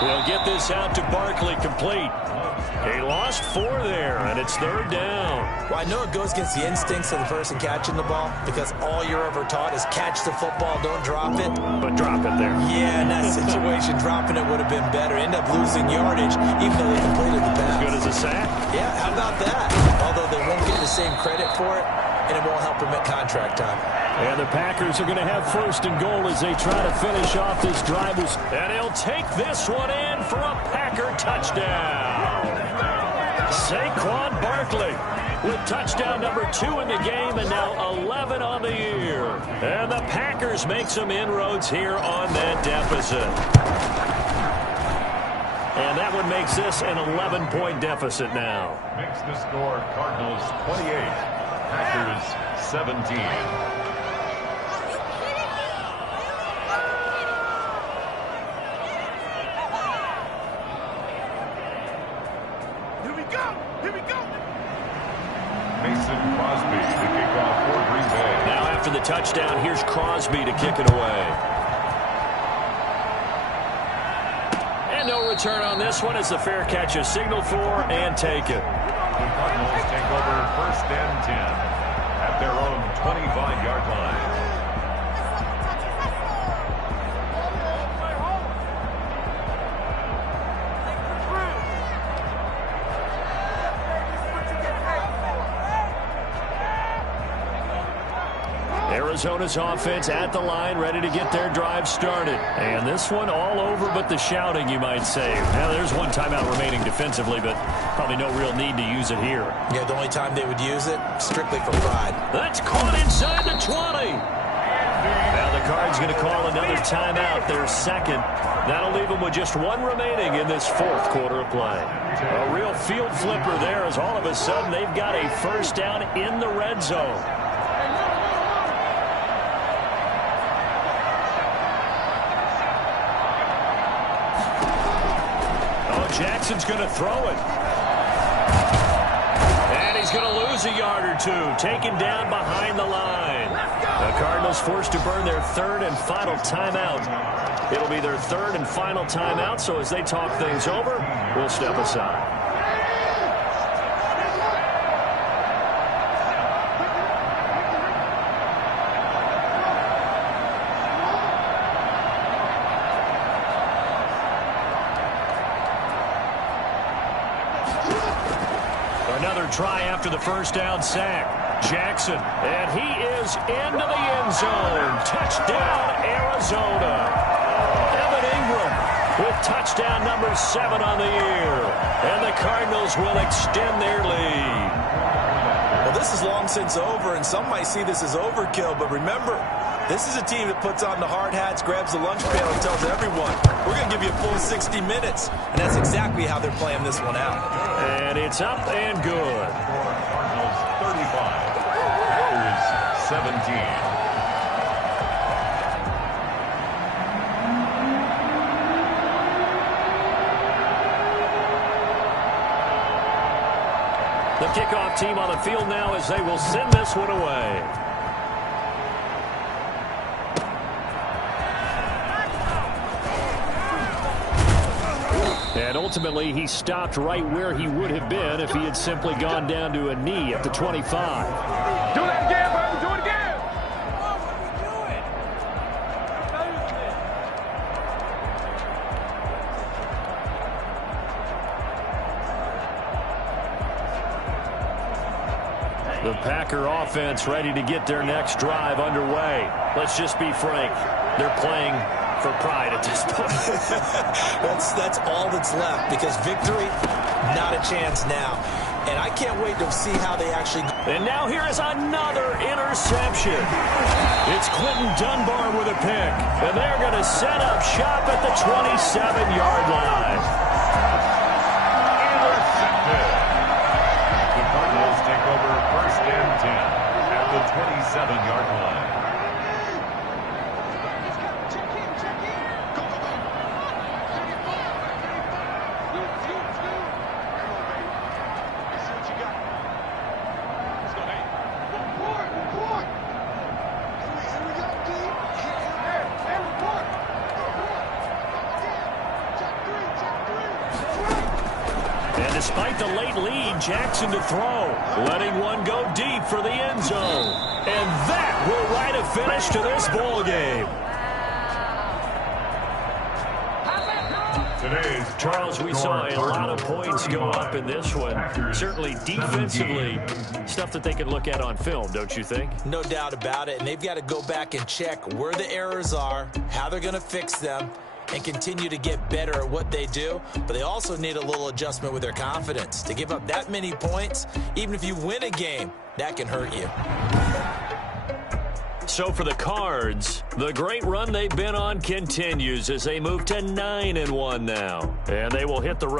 He'll get this out to Barkley, complete. He lost 4 there, and it's 3rd down. Well, I know it goes against the instincts of the person catching the ball because all you're ever taught is catch the football, don't drop it. But drop it there. Yeah, in that situation, dropping it would have been better. End up losing yardage, even though they completed the pass. As good as a sack? Yeah, how about that? Although they won't get the same credit for it, and it won't help them at contract time. And the Packers are going to have 1st and goal as they try to finish off this drive. And he'll take this one in for a Packer touchdown. Saquon Barkley with touchdown number 2 in the game and now 11 on the year. And the Packers make some inroads here on that deficit. And that one makes this an 11-point deficit now. Makes the score Cardinals 28, Packers 17. For the touchdown, here's Crosby to kick it away. And no return on this one as the fair catch is signaled for and taken. The Cardinals take over 1st and 10 at their own 25-yard line. Arizona's offense at the line, ready to get their drive started. And this one all over but the shouting, you might say. Now, there's one timeout remaining defensively, but probably no real need to use it here. Yeah, the only time they would use it, strictly for pride. That's caught inside the 20. Now the Cards going to call another timeout, their second. That'll leave them with just one remaining in this fourth quarter of play. A real field flipper there as all of a sudden they've got a first down in the red zone. Jackson's going to throw it. And he's going to lose a yard or two. Taken down behind the line. The Cardinals forced to burn their third and final timeout. It'll be their third and final timeout, so as they talk things over, we'll step aside. Another try after the first down sack. Jackson, and he is into the end zone. Touchdown, Arizona. Evan Ingram with touchdown number 7 on the year. And the Cardinals will extend their lead. Well, this is long since over, and some might see this as overkill, but remember, this is a team that puts on the hard hats, grabs the lunch pail, and tells everyone, we're going to give you a full 60 minutes. And that's exactly how they're playing this one out. And it's up and good. Cardinals 35, Packers 17. The kickoff team on the field now as they will send this one away. And ultimately, he stopped right where he would have been if he had simply gone down to a knee at the 25. Do that again, baby. Do it again. The Packer offense ready to get their next drive underway. Let's just be frank. They're playing for pride at this point. That's all that's left, because victory, not a chance now. And I can't wait to see how they actually go. And now here is another interception. It's Quentin Dunbar with a pick. And they're going to set up shop at the 27-yard line. Intercepted. The Cardinals take over first and 10 at the 27-yard line. Despite the late lead, Jackson to throw, letting one go deep for the end zone. And that will write a finish to this ball game. Charles, we saw a lot of points go up in this one. Certainly defensively, stuff that they can look at on film, don't you think? No doubt about it, and they've got to go back and check where the errors are, how they're going to fix them, and continue to get better at what they do. But they also need a little adjustment with their confidence. To give up that many points, even if you win a game, that can hurt you. So for the Cards, the great run they've been on continues as they move to 9-1 now. And they will hit the road.